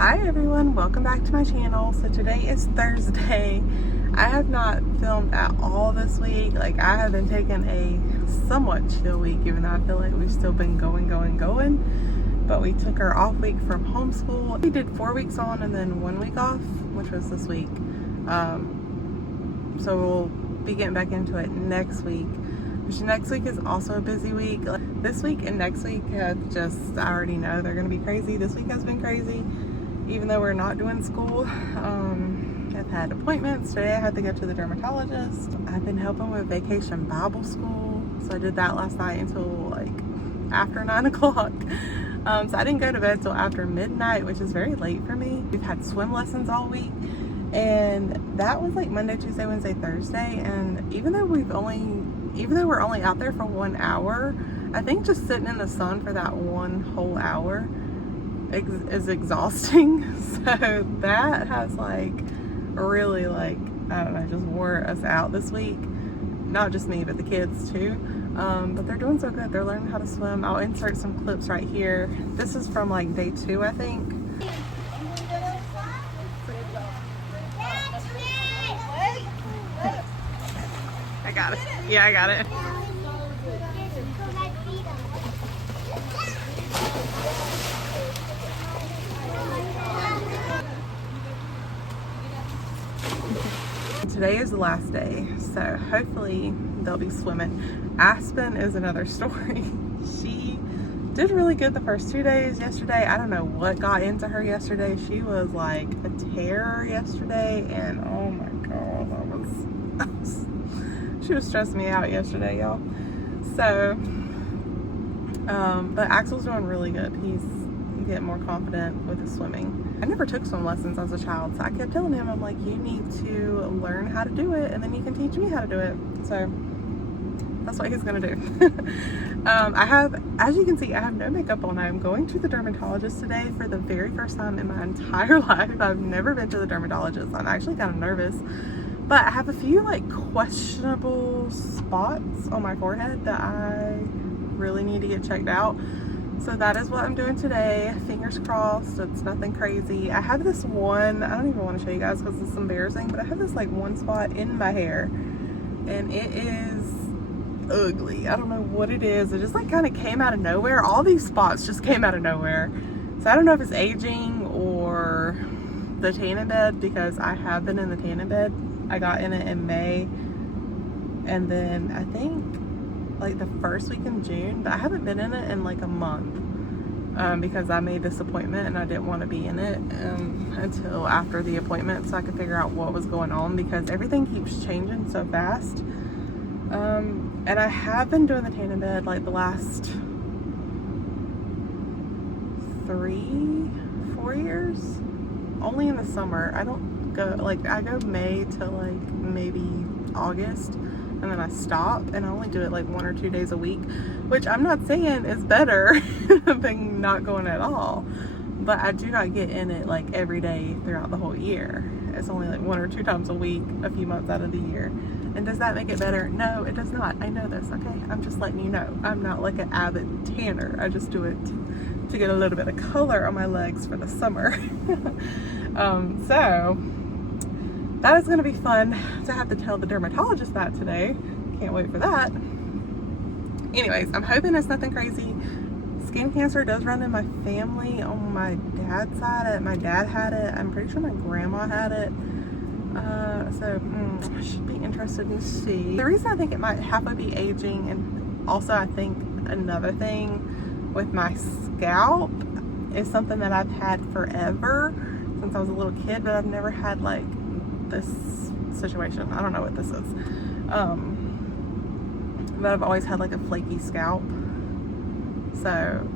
Hi everyone, welcome back to my channel. So today is Thursday. I have not filmed at all this week. Like, I have been taking a somewhat chill week, even though I feel like we've still been going. But we took our off week from homeschool. We did 4 weeks on and then 1 week off, which was this week. So we'll be getting back into it next week. Which next week is also a busy week. This week and next week have just, I already know they're gonna be crazy. This week has been crazy, even though we're not doing school. I've had appointments. Today I had to go to the dermatologist. I've been helping with vacation Bible school. So I did that last night until like after 9 o'clock. So I didn't go to bed till after midnight, which is very late for me. We've had swim lessons all week. And that was like Monday, Tuesday, Wednesday, Thursday. And even though we're only out there for 1 hour, I think just sitting in the sun for that one whole hour is exhausting. So that has like really, like, I don't know, just wore us out this week. Not just me, but the kids too. But they're doing so good. They're learning how to swim. I'll insert some clips right here. This is from like day 2, I think. I got it. Yeah, I got it. Today is the last day, so hopefully they'll be swimming. Aspen is another story. She did really good the first 2 days. Yesterday, I don't know what got into her yesterday. She was like a terror yesterday, and oh my god, she was stressing me out yesterday, y'all. So, but Axel's doing really good. He's getting more confident with his swimming. I never took swim lessons as a child, so I kept telling him, I'm like, you need to learn how to do it, and then you can teach me how to do it. So that's what he's gonna do. I have, as you can see, I have no makeup on. I'm going to the dermatologist today for the very first time in my entire life. I've never been to the dermatologist. I'm actually kind of nervous, but I have a few like questionable spots on my forehead that I really need to get checked out. So that is what I'm doing today. Fingers crossed, it's nothing crazy. I have this one, I don't even want to show you guys because it's embarrassing, but I have this like one spot in my hair and it is ugly. I don't know what it is. It just like kind of came out of nowhere. All these spots just came out of nowhere. So I don't know if it's aging or the tanning bed, because I have been in the tanning bed. I got in it in May, and then I think like the first week in June, but I haven't been in it in like a month because I made this appointment and I didn't want to be in it until after the appointment so I could figure out what was going on, because everything keeps changing so fast. And I have been doing the tanning bed like the last 3-4 years, only in the summer. I don't go, like, I go May to like maybe August, and then I stop, and I only do it like 1 or 2 days a week, which I'm not saying is better than not going at all, but I do not get in it like every day throughout the whole year. It's only like 1 or 2 times a week a few months out of the year. And does that make it better? No, it does not. I know this, okay? I'm just letting you know. I'm not like an avid tanner. I just do it to get a little bit of color on my legs for the summer. So that is going to be fun to have to tell the dermatologist that today. Can't wait for that. Anyways, I'm hoping it's nothing crazy. Skin cancer does run in my family on my dad's side. My dad had it. I'm pretty sure my grandma had it. So I should be interested to see. The reason I think it might halfway be aging, and also I think another thing with my scalp, is something that I've had forever since I was a little kid, but I've never had like this situation. I don't know what this is. But I've always had like a flaky scalp. So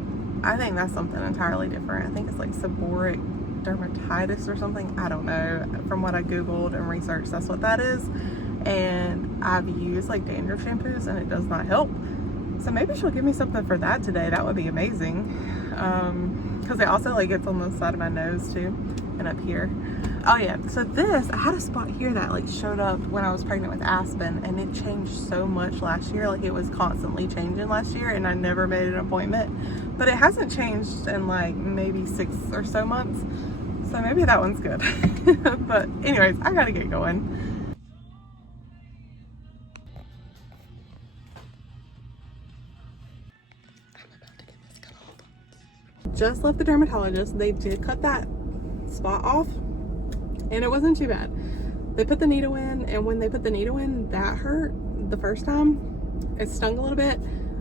I think that's something entirely different. I think it's like seborrheic dermatitis or something. I don't know. From what I googled and researched, that's what that is. And I've used like dandruff shampoos and it does not help. So maybe she'll give me something for that today. That would be amazing. Because it also like gets on the side of my nose too, and up here. Oh yeah, so this, I had a spot here that like showed up when I was pregnant with Aspen, and it changed so much last year. Like, it was constantly changing last year, and I never made an appointment. But it hasn't changed in like maybe 6 or so months. So maybe that one's good. But anyways, I gotta get going. Just left the dermatologist. They did cut that spot off and it wasn't too bad. They put the needle in, and when they put the needle in, that hurt the first time. It stung a little bit,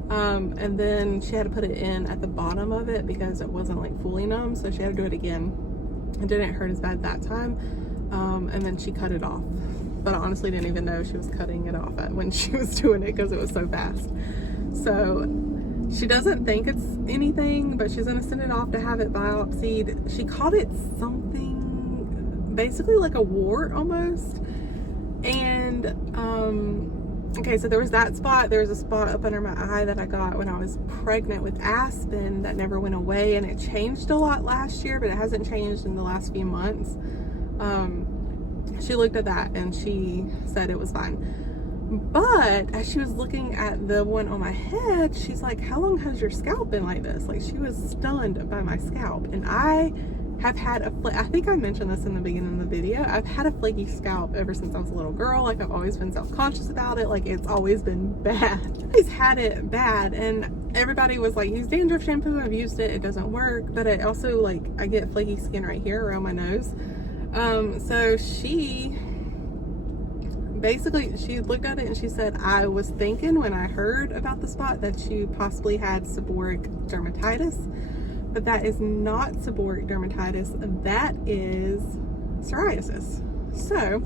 and then she had to put it in at the bottom of it because it wasn't like fully numb, so she had to do it again. It didn't hurt as bad that time, and then she cut it off, but I honestly didn't even know she was cutting it off when she was doing it because it was so fast. So she doesn't think it's anything, but she's gonna send it off to have it biopsied. She called it something, basically like a wart almost. And okay, so there was that spot. There was a spot up under my eye that I got when I was pregnant with Aspen that never went away, and it changed a lot last year, but it hasn't changed in the last few months. She looked at that and she said it was fine. But as she was looking at the one on my head, she's like, how long has your scalp been like this? Like, she was stunned by my scalp. And I have had I think I mentioned this in the beginning of the video. I've had a flaky scalp ever since I was a little girl. Like, I've always been self-conscious about it. Like, it's always been bad. I've always had it bad. And everybody was like, use dandruff shampoo. I've used it. It doesn't work. But it also, like, I get flaky skin right here around my nose. So she basically, she looked at it and she said, I was thinking when I heard about the spot that you possibly had seborrheic dermatitis, but that is not seborrheic dermatitis. That is psoriasis. So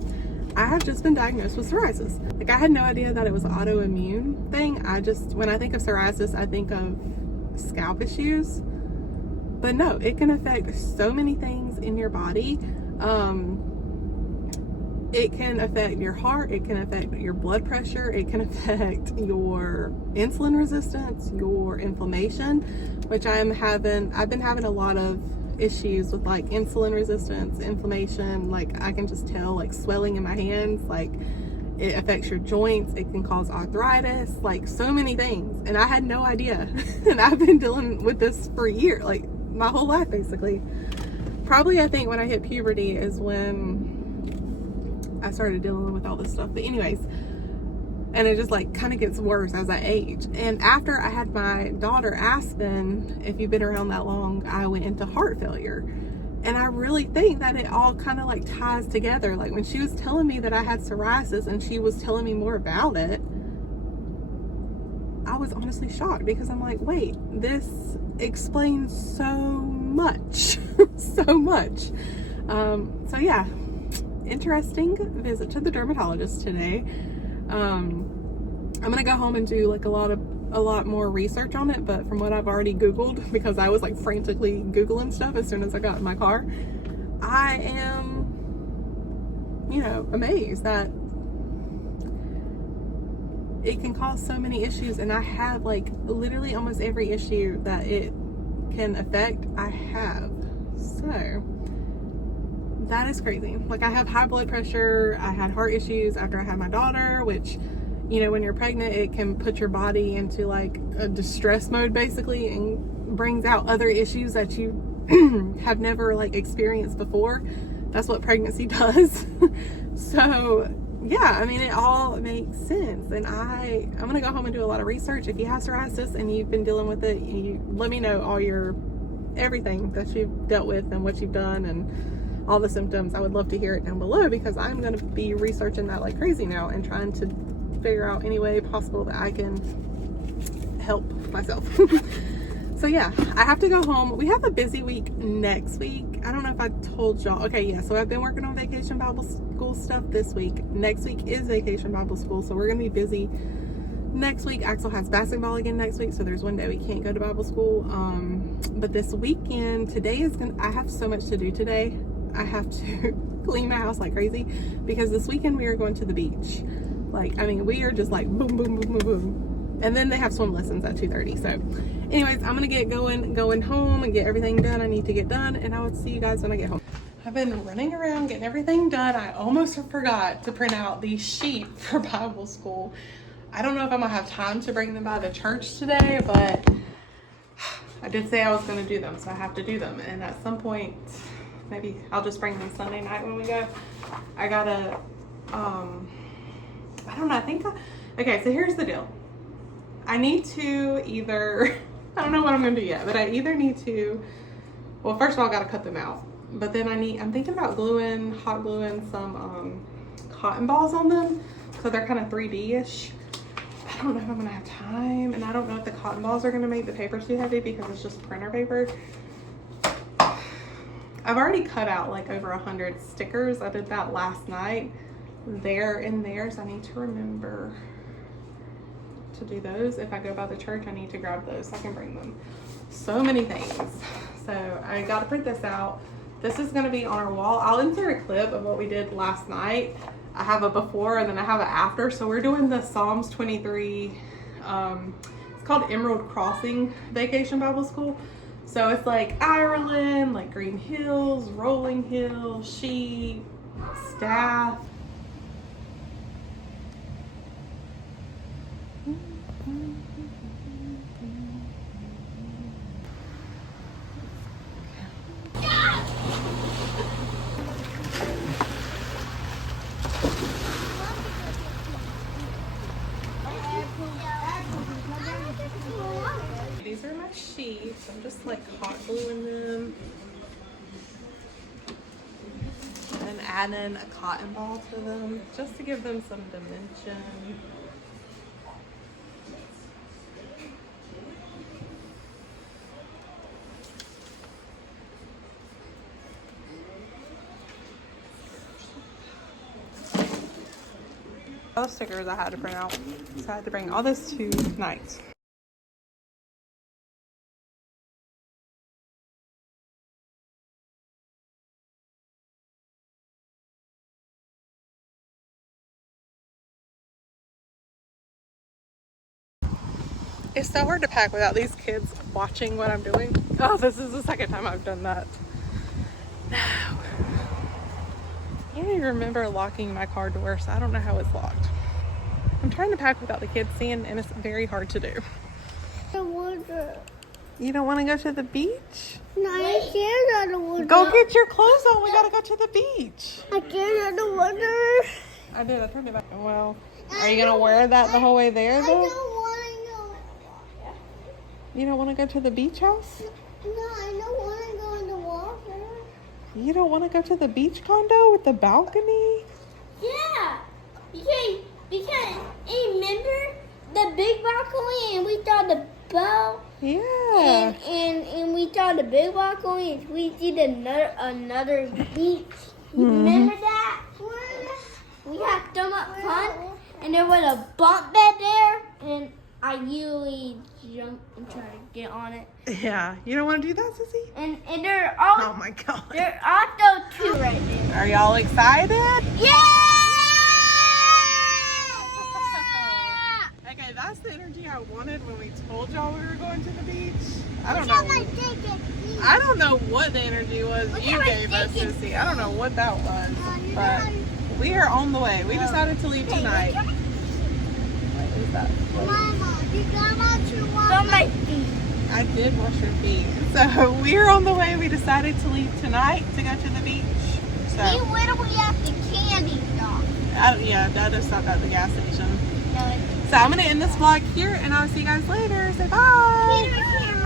I have just been diagnosed with psoriasis. Like, I had no idea that it was an autoimmune thing. When I think of psoriasis, I think of scalp issues, but no, it can affect so many things in your body. It can affect your heart, it can affect your blood pressure, it can affect your insulin resistance, your inflammation, which I've been having a lot of issues with, like insulin resistance, inflammation. Like, I can just tell, like swelling in my hands, like it affects your joints, it can cause arthritis, like so many things. And I had no idea. And I've been dealing with this for years, like my whole life basically. Probably, I think when I hit puberty is when I started dealing with all this stuff. But anyways, and it just like kind of gets worse as I age. And after I had my daughter Aspen, if you've been around that long, I went into heart failure. And I really think that it all kind of like ties together. Like, when she was telling me that I had psoriasis and she was telling me more about it, I was honestly shocked, because I'm like, wait, this explains so much. So much. So yeah, interesting visit to the dermatologist today. I'm gonna go home and do like a lot more research on it, but from what I've already Googled, because I was like frantically Googling stuff as soon as I got in my car, I am, amazed that it can cause so many issues. And I have like literally almost every issue that it can affect, I have. So that is crazy. Like, I have high blood pressure, I had heart issues after I had my daughter, which, when you're pregnant, it can put your body into like a distress mode basically, and brings out other issues that you have never like experienced before. That's what pregnancy does. So yeah, I mean, it all makes sense. And I'm gonna go home and do a lot of research. If you have psoriasis and you've been dealing with it, you let me know everything that you've dealt with and what you've done and all the symptoms. I would love to hear it down below, because I'm going to be researching that like crazy now and trying to figure out any way possible that I can help myself. So yeah, I have to go home. We have a busy week next week. I don't know if I told y'all. Okay, yeah, so I've been working on Vacation Bible School stuff this week. Next week is Vacation Bible School, so we're going to be busy next week. Axel has basketball again next week, so there's one day we can't go to Bible school. But this weekend, I have so much to do today. I have to clean my house like crazy, because this weekend we are going to the beach. Like, I mean, we are just like boom, boom, boom, boom, boom. And then they have swim lessons at 2:30. So anyways, I'm gonna get going home and get everything done I need to get done, and I will see you guys when I get home. I've been running around getting everything done. I almost forgot to print out the sheet for Bible school. I don't know if I'm gonna have time to bring them by the church today, but I did say I was gonna do them, so I have to do them. And at some point maybe I'll just bring them Sunday night when we go. I gotta, I don't know, I think, okay, so here's the deal. I need to either, I don't know what I'm gonna do yet, but I either need to, well, first of all, I gotta cut them out. But then I'm thinking about hot gluing some cotton balls on them, so they're kind of 3D-ish. I don't know if I'm gonna have time, and I don't know if the cotton balls are gonna make the paper too heavy because it's just printer paper. I've already cut out like over 100 stickers. I did that last night. They're in there, so I need to remember to do those. If I go by the church, I need to grab those so I can bring them. So many things. So I gotta print this out. This is gonna be on our wall. I'll insert a clip of what we did last night. I have a before and then I have an after. So we're doing the Psalms 23, it's called Emerald Crossing Vacation Bible School. So it's like Ireland, like green hills, rolling hills, sheep, staff. These are my sheets. I'm just like hot gluing them and adding a cotton ball to them just to give them some dimension. All the stickers I had to print out, so I had to bring all this tonight. It's so hard to pack without these kids watching what I'm doing. Oh, this is the second time I've done that. No. I don't even remember locking my car door, so I don't know how it's locked. I'm trying to pack without the kids seeing, and it's very hard to do. I wonder. You don't want to go to the beach? No, I can't. I don't want to. Go get your clothes on. We gotta go to the beach. I can't. I don't want to. I did. I turned it back. Well, are you gonna wear that the whole way there, I though? don't want to go. You don't want to go to the beach house? No, I don't want to go in the water. You don't want to go to the beach condo with the balcony? Yeah, because remember the big balcony, and we thought the bow. Yeah. And we thought the big balcony, and we did another beach. You remember that? We had so much fun, and there was a bump bed there, and I usually jump and try to get on it. Yeah. You don't want to do that, Sissy? And there are Oh my God. there are also two right there. Are y'all excited? Yeah! Okay, that's the energy I wanted when we told y'all we were going to the beach. I don't know. I don't know what the energy was you gave us, Sissy. I don't know what that was. But we are on the way. We decided to leave tonight. What is that? Mama, you got on my feet. I did wash your feet. So we're on the way. We decided to leave tonight to go to the beach. So We literally have the candy shop. yeah, Dad just stopped at the gas station. No, So I'm gonna end this vlog here, and I'll see you guys later. Say bye. it's